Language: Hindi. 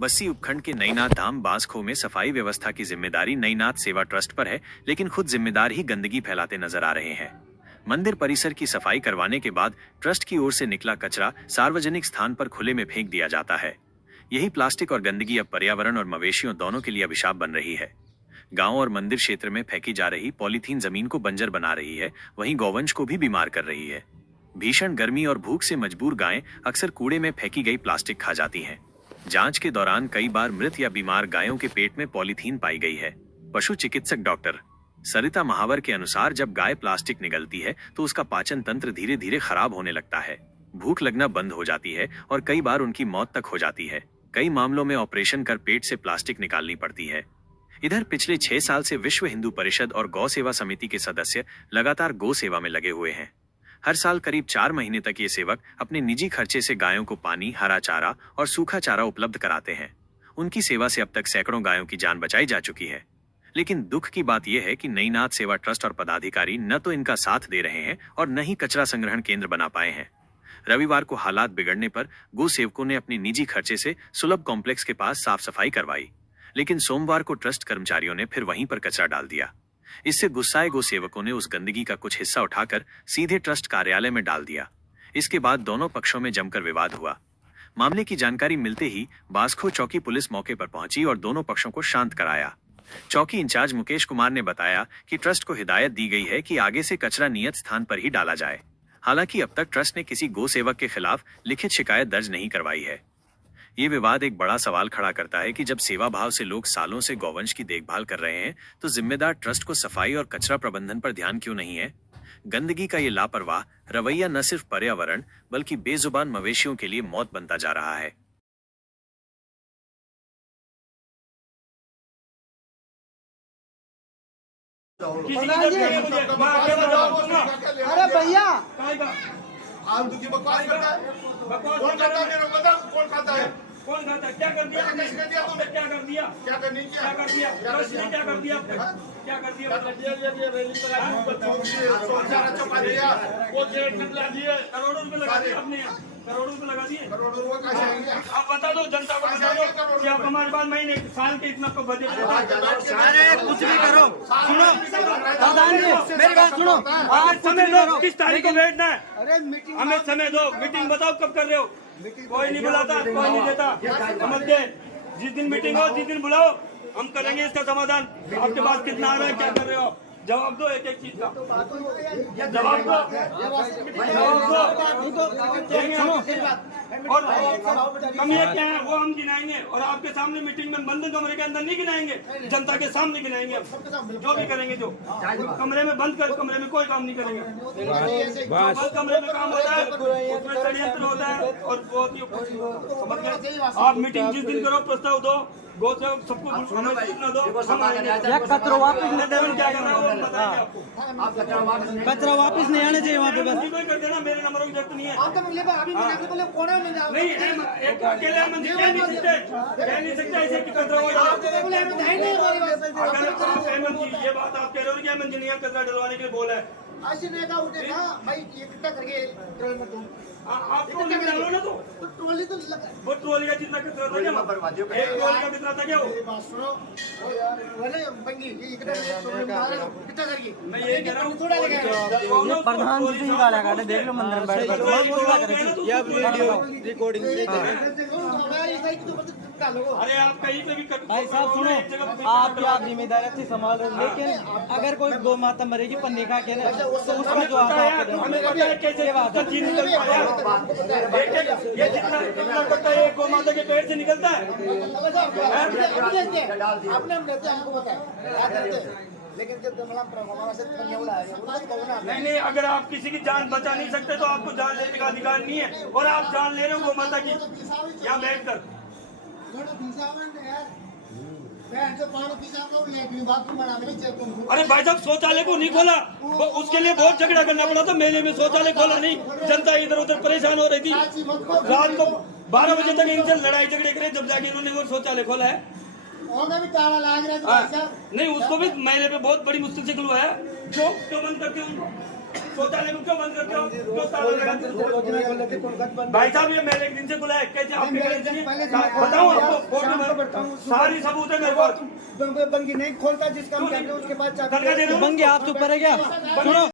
बस्सी उपखंड के नईनाथ धाम बांसखो में सफाई व्यवस्था की जिम्मेदारी नईनाथ सेवा ट्रस्ट पर है, लेकिन खुद जिम्मेदार ही गंदगी फैलाते नजर आ रहे हैं। मंदिर परिसर की सफाई करवाने के बाद ट्रस्ट की ओर से निकला कचरा सार्वजनिक स्थान पर खुले में फेंक दिया जाता है। यही प्लास्टिक और गंदगी अब पर्यावरण और मवेशियों दोनों के लिए अभिशाप बन रही है। गांव और मंदिर क्षेत्र में फेंकी जा रही पॉलीथीन जमीन को बंजर बना रही है, वहीं गौवंश को भी बीमार कर रही है। भीषण गर्मी और भूख से मजबूर गायें अक्सर कूड़े में फेंकी गई प्लास्टिक खा जाती हैं। जांच के दौरान कई बार मृत या बीमार गायों के पेट में पॉलीथीन पाई गई है। पशु चिकित्सक डॉक्टर सरिता महावर के अनुसार जब गाय प्लास्टिक निगलती है तो उसका पाचन तंत्र धीरे धीरे खराब होने लगता है, भूख लगना बंद हो जाती है और कई बार उनकी मौत तक हो जाती है। कई मामलों में ऑपरेशन कर पेट से प्लास्टिक निकालनी पड़ती है। इधर पिछले 6 साल से विश्व हिंदू परिषद और गौ सेवा समिति के सदस्य लगातार गौ सेवा में लगे हुए हैं। हर साल करीब 4 महीने तक ये सेवक अपने निजी खर्चे से गायों को पानी, हरा चारा और सूखा चारा उपलब्ध कराते हैं। उनकी सेवा से अब तक सैकड़ों गायों की जान बचाई जा चुकी है। लेकिन दुख की बात यह है कि नईनाथ सेवा ट्रस्ट और पदाधिकारी न तो इनका साथ दे रहे हैं और न ही कचरा संग्रहण केंद्र बना पाए हैं। रविवार को हालात बिगड़ने पर गो सेवकों ने अपने निजी खर्चे से सुलभ कॉम्प्लेक्स के पास साफ सफाई करवाई, लेकिन सोमवार को ट्रस्ट कर्मचारियों ने फिर वहीं पर कचरा डाल दिया। इससे गुस्साए गो सेवकों ने उस गंदगी का कुछ हिस्सा उठाकर सीधे ट्रस्ट कार्यालय में डाल दिया। इसके बाद दोनों पक्षों में जमकर विवाद हुआ। मामले की जानकारी मिलते ही बांसखो चौकी पुलिस मौके पर पहुंची और दोनों पक्षों को शांत कराया। चौकी इंचार्ज मुकेश कुमार ने बताया कि ट्रस्ट को हिदायत दी गई है कि आगे से कचरा नियत स्थान पर ही डाला जाए। हालांकि अब तक ट्रस्ट ने किसी गो सेवक के खिलाफ लिखित शिकायत दर्ज नहीं करवाई है। ये विवाद एक बड़ा सवाल खड़ा करता है कि जब सेवा भाव से लोग सालों से गौवंश की देखभाल कर रहे हैं तो जिम्मेदार ट्रस्ट को सफाई और कचरा प्रबंधन पर ध्यान क्यों नहीं है। गंदगी का ये लापरवाह रवैया न सिर्फ पर्यावरण बल्कि बेजुबान मवेशियों के लिए मौत बनता जा रहा है। अरे भैया बकवास करता है। कौन खाता है? कौन खाता है? क्या कर दिया तुमने? क्या कर दिया? क्या करनी क्या कर दिया? ट्रस्ट ने क्या कर दिया? क्या कर दिया? वो जेट निकला दिए, करोड़ों रुपए लगा दिए आपने, करोड़ों रुपए लगा दिए। करोड़ों रुपए का जाएंगे। आप बता दो, जनता को बता दो कि आप हमारे पास महीने साल के इतना बजट। अरे कुछ भी करो, सुनो प्रधान जी मेरी बात सुनो। हमें समय दो, किस तारीख को बैठना है? अरे मीटिंग हमें समय दो, मीटिंग बताओ कब कर रहे हो? कोई नहीं बुलाता, कोई नहीं देता, समझ गए? जिस दिन मीटिंग हो जिस दिन बुलाओ, हम करेंगे इसका समाधान। आपके पास कितना आ रहा है, क्या कर रहे हो? जवाब दो एक एक चीज का जवाब दो, और कमियां क्या है वो हम गिनाएंगे और आपके सामने मीटिंग में बंद कमरे के अंदर नहीं गिनाएंगे, जनता के सामने गिनाएंगे। हम जो भी करेंगे, जो कमरे में बंद कर, कमरे में कोई काम नहीं करेंगे। बंद कमरे में काम होता है, उसमें षड्यंत्र होता है और बहुत ही समझ गए। आप मीटिंग जिस दिन करो प्रस्ताव दो, गो से सबको हमें सूचना दो। कचरा वापस नहीं क्या करना है वो बताएंगे आपको। कचरा वापस नहीं आने चाहिए वहाँ पे बस। कर देना, मेरे नंबरों की जरूरत नहीं है। नहीं नहीं, एक अकेले मंदिर कह नहीं सकते ऐसे कि कचरा हो जाए। अगर आप अहमद जी ये बात आप कह रहे हो कि अहमद जी ने कचरा डलवाने के लिए बोला है, आप ट्रॉली में डालो ना, तो वो ट्रॉली का जितना कचरा था क्या, एक ट्रॉली का कितना था क्या वो? मैं ये कह रहा हूँ प्रधान जी से निकाला गाने देख लो मंदिर में बैठ अरे आप कहीं पे भी भाई साहब सुनो, आप जिम्मेदारी से संभाल रहे, लेकिन अगर कोई गौ माता मरेगी पन्ने का कह रहे तो उसका जो हमें पता है कैसे बात है। ये जितना करता है गौ माता के पेट से निकलता है। लेकिन जब नहीं, अगर आप किसी की जान बचा नहीं सकते तो आपको जान लेने का अधिकार नहीं है, और आप जान ले रहे हो गौ माता की यहाँ बैठ कर। अरे भाई साहब शौचालय को नहीं खोला, उसके लिए बहुत झगड़ा करना पड़ा था। मेले में शौचालय खोला नहीं, जनता इधर उधर परेशान हो रही थी। रात को 12 बजे तक इनसे लड़ाई झगड़े करे, जब जाके इन्होंने वो शौचालय खोला है। भी ताला लाग रहा है नहीं, उसको भी मेले पे बहुत बड़ी मुश्किल से खुलवाया। जो बंद करके उनको शौचालय को क्यों बंद करते हो, क्यों ताला लगाते हो? भाई साहब ये मैंने एक दिन से बुलाया, कैसे आपके बताऊँ आपको, कोर्ट में सारी सबूत है मेरे पास। बंगी नहीं खोलता जिस काम करते उसके बाद दरगाह दे रहा हूँ। बंगे आप ऊपर है क्या? सुनो